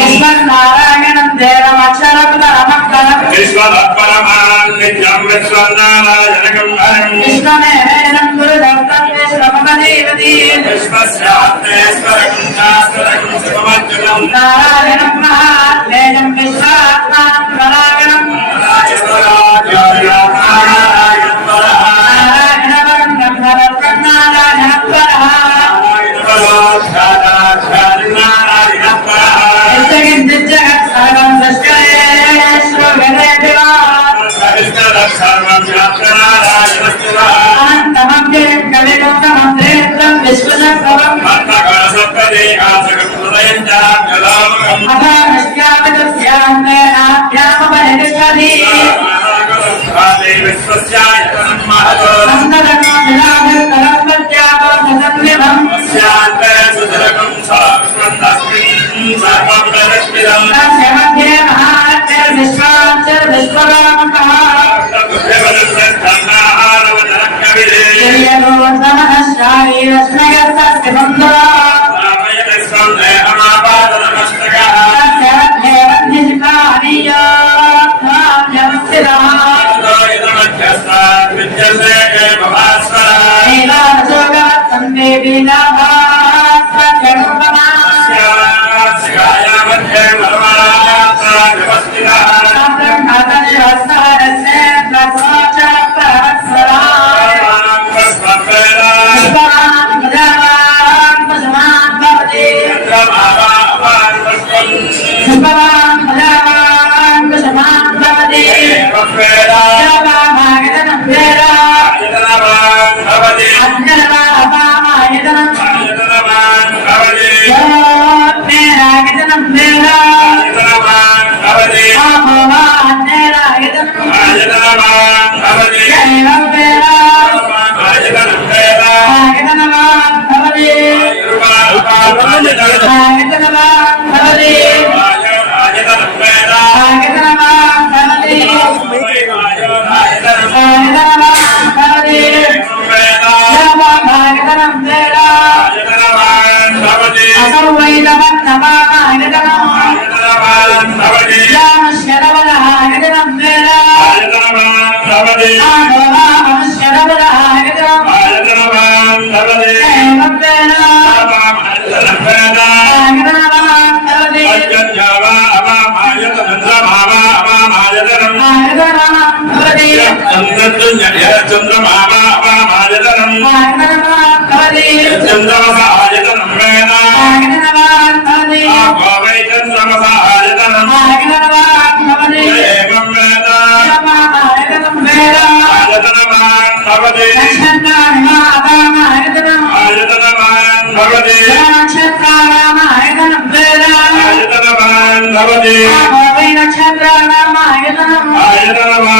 విశ్వనారాయణం దేవమక్షరపరమక్షరం విశ్వతత్పరమాన్నిత్యం విశ్వనారాయణకం హరం విశ్వమేనం గురుదత్తం విశ్వమదేవతి నారాయణం మహాత్మేయం విశ్వాత్మానం పరాగణం అనంతమవ్యయం కలిలోకమంత్రేత్రం విశ్వసర్వం అథానశ్యామదస్యాంతేనాభ్యామపరితిష్టతి అందరనో విలాసకరత్వత్యాగో ససన్నిభం తస్య Maybe not. ఆగతనవాన్ భవతి చంద్రమసాయతనం వేద. గోవై చంద్రమసాయతనం ఏవం వేద. ఆయతనమాన్ భవతి నక్షత్రాణి ఆయతనమాన్ భవతి నక్షత్రాణామాయతనం వేద. ఆయతనమాన్ భవతి నక్షత్రాణామాయతనం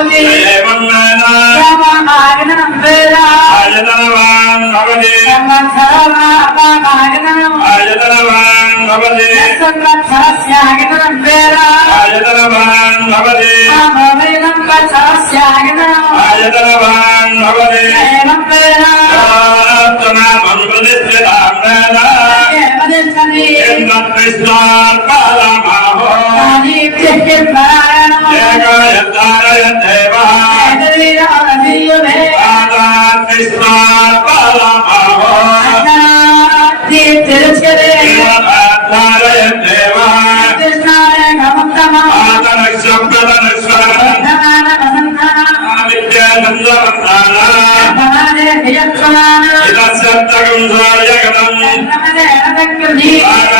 భవతి ఏవం వేద ఆయతనమాన్ భవతి. సంవత్సరమాగతనం ఆయతనమాన్ భవతి. సంవత్సరస్యాగతనం వేద ఆయతనమాన్ భవతి. ఆమోవైనం వత్సరస్యాగతనం ఆయతనమాన్ భవతి. ఏకాయతారయదేవ కృష్ణాయ గమంతమా ఆదనశబ్దనశ్వర వర్ధమాన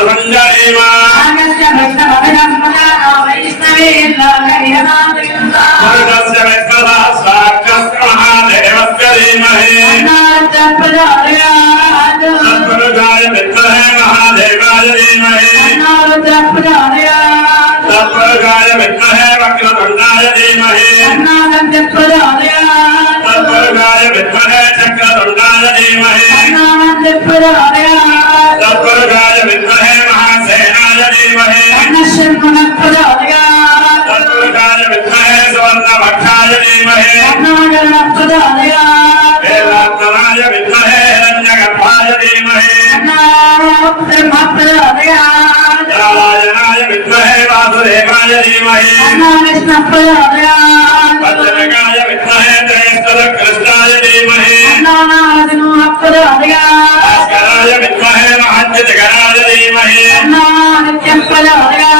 الحمد لله ज्ञानाय धीमहि कर्णागणप्रदाय वेदात्तनाय विद्महे हिरण्यगर्भाय धीमहि ब्रह्मप्रदाय नारायणाय विद्महे वासुदेवाय धीमहि विष्णुप्रदाय पञ्चमकाय विद्महे त्रयस्तरकृष्णाय धीमहि भास्कराय विद्महे महत्यजगराय धीमहि नित्यं प्रदाय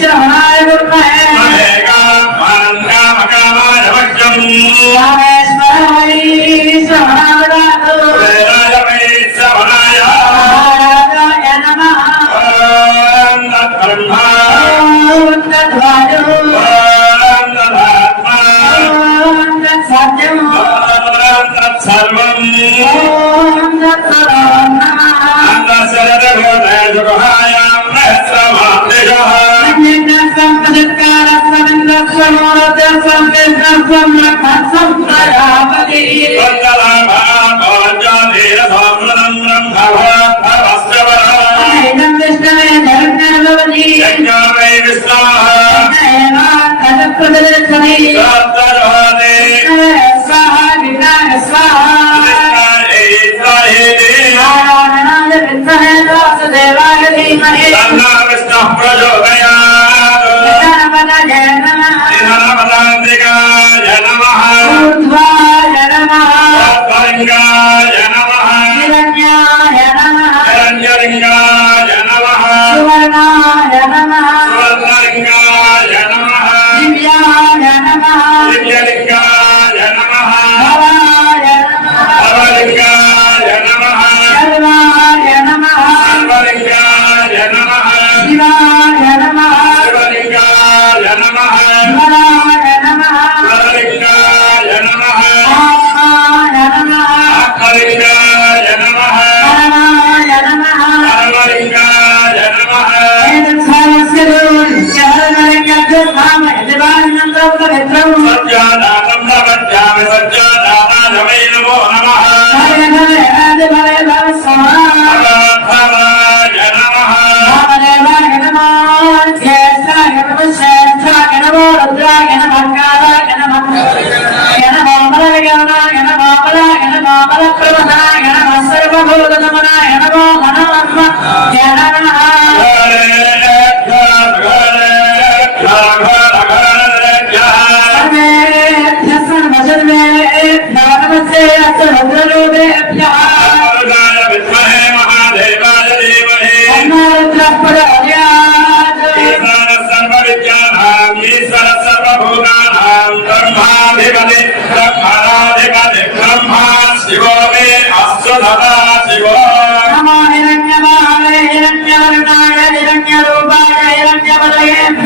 سہنا I'm not Yeah, no, no, no.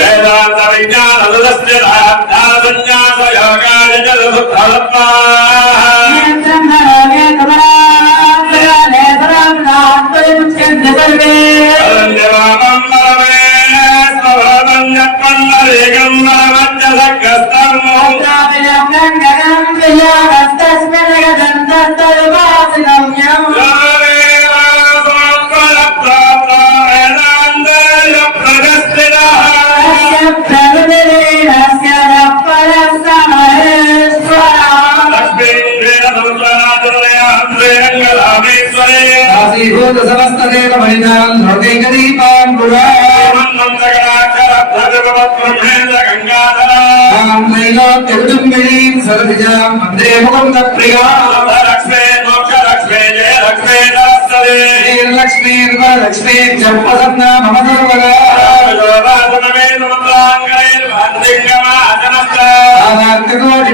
వేదాంత విజ్ఞాన సన్యాస యోగాయ జలభుత్వ పండరేగం మరవచ్చ సగ్గస్తం సమస్తదేవ మణినాన్ హృదయదీపాన్ గంగాధరాం సరసిజాం వందే ముకుంద ప్రియా లక్ష్మే మోక్ష లక్ష్మే జయ లక్ష్మే లక్ష్మీర్వ లక్ష్మీ జన్మసన్న మమ సర్వగా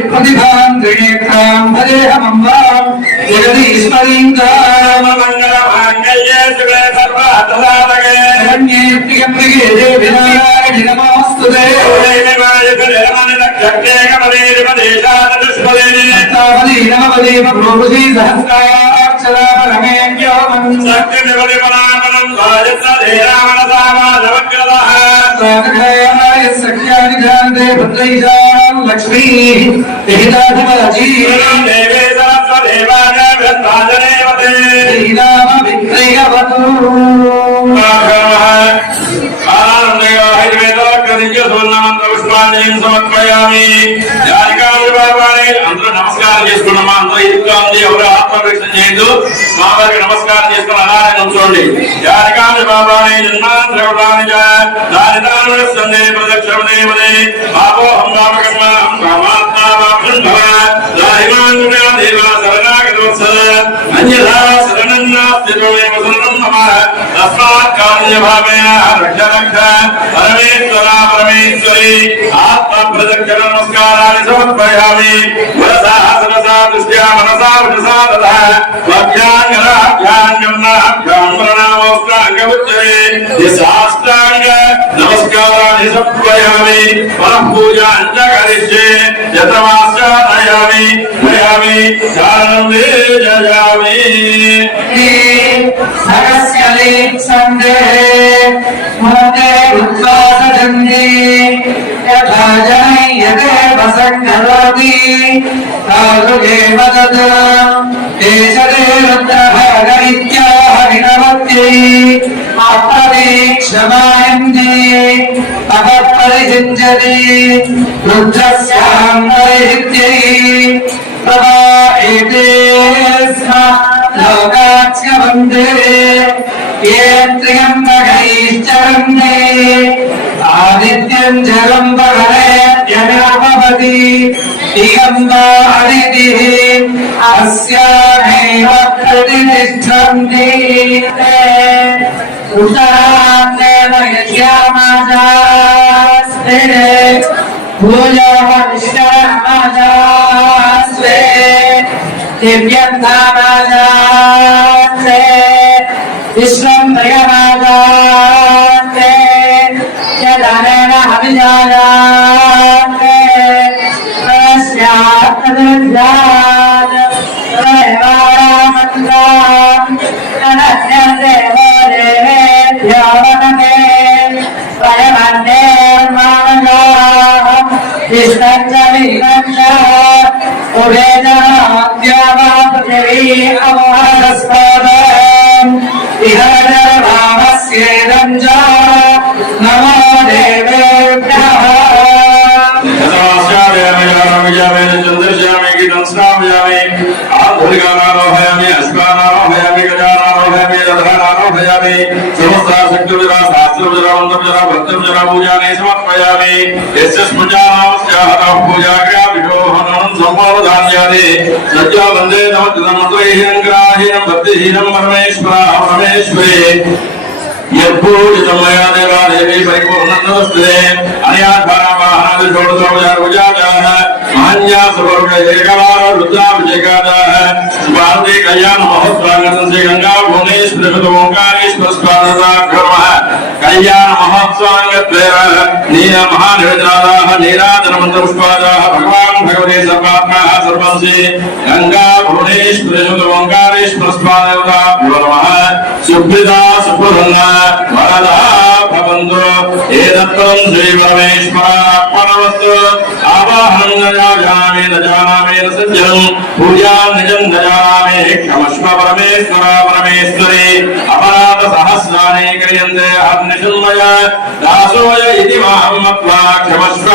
ప్రతిభాం త్రినేత్రాం భజేహమంబాం జగదీశ్వరీంద్రామమంగళమాంగళ్యే శివే సర్వార్థసాధకే ధన్యే ప్రియం ప్రియే దేవి నారాయణి నమోస్తు సహస్రాక్షరామేంద్యోమం సత్యనివలిమనామనం రాజత్రేరామణ సామాధవగ్రదః సరసిజాం వందే ముకుంద ప్రియా శ్రీర్లక్ష్మీర్వరలక్ష్మీ జపసన్న మమ సర్వదా ఆనార్కకోటి ప్రతిభాన్ త్రినేత్రాం భజేహమంబాం జగదీశ్వరీంద్రాం శరణ్యే ప్రియ ప్రియే దేవి నారాయణి అందరూ నమస్కారం అందరూ ఇదిగా ఉంది ఎవరు మా వారికి నమస్కారం చేసుకుని అలానే బాబాని సందే పాపోహం పాపం భవ. దేవ అన్యథా శరణం నాస్తి తోయేవ శరణం నమ తస్మాత్ కామ్యభావేన రక్ష రక్ష పరమేశ్వర పరమేశ్వరి ఆత్మ ప్రదక్షిణ నమస్కారాన్ని సమర్పయామి మనసా సరసా దృష్ట్యా మనసా వచసా తథా వాక్యాంగరాభ్యాం ప్రణామోష్టాంగముచ్చరే సాష్టాంగ నమస్కారాన్ని సమర్పయామి మనః పూజాంచ కరిష్యే యతమాశ్చాదయామి భయామి కారణం వేజయామి సరస్యలి సందే మోదే ఉద్వాసజంది యథా జనయ్యతే వసంగరోతి తాదుగే వదద దేశదే రుద్రభగరిత్యాహ వినవత్యై لوگا مندر یہ تیم چرند آدمے اگن بھریت اشیا نا భూయోపనిష్టమాజాస్వే దివ్యంధామాజాస్తే چندرجیا میں جانے اہم دلکا نام نامے گجا نام رکھا جرا بن جی ప్రయాణి ఎస్ఎస్ ఎప్పుడు గంగా భువనేశ్వర ఓంకారేశ్వర స్వాదా క్రమ అనయ్యా మహాస్వాంగ నీల మహానిరజనాదాః నీరాధనమంత పుష్పాదాః భగవాన్ భగవతే సర్వాత్మః సర్వంసి గంగా భువనేశ్వరేశ్వర సుప్రసన్న వరదా جانا مجھے ابران کراسو ملا کمشوری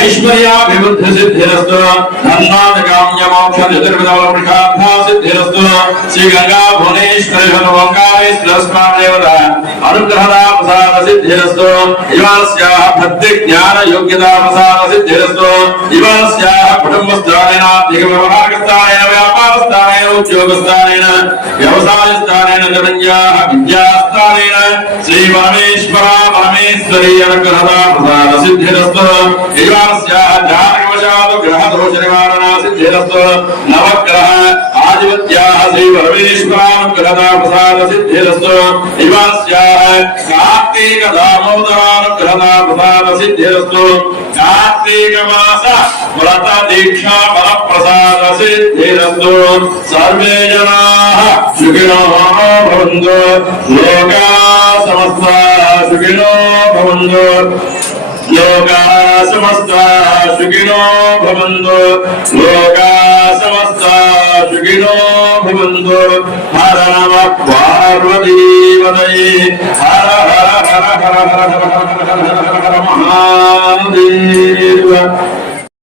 ஐஸ்வர்யாபிமுத்தித்திரஸ்தோ தன்மாதகாம்யமோக்ஷதிர்விதவர்மிகாத்தாசித்திரஸ்தோ சிகங்காபுனேஷ்வரிகனுவங்காவிஸ்ரஸ்பாரேவதா அனுக்கரதாபசாரசித்திரஸ்தோ இவாஸ்யாபடும்பஸ்தானேனா திகமவராகத்தாயவியாபாரஸ்தாயே ఉద్యోగస్థానైన వ్యవసాయస్థానైన ధనంజా విద్యాస్థానైన శ్రీ పరమేశ్వర పరమేశ్వరీ అనుగ్రహదా ప్రసాద సిద్ధిరస్తు నవగ్రహ ఆధిపత్యాః శ్రీ పరమేశ్వరానుగ్రహదా ప్రసాద సిద్ధిరస్తు ఇవాస్యాః కార్తీక దామోదరానుగ్రహదా ప్రసాద సిద్ధిరస్తు కార్తీక మాస వ్రత దీక్షా ఫల ప్రసాద సిద్ధిరస్తు సర్వే జనాః సుఖినో భవంతు లోకా సమస్త సుఖినో భవంతు లోకా సమస్త సుఖినో భవంతు. లోకా సమస్త సుఖినో భవంతు. హర నమ పార్వతీవదయే హర హర హర హర హర హర హర హర హర హర మహాదేవ.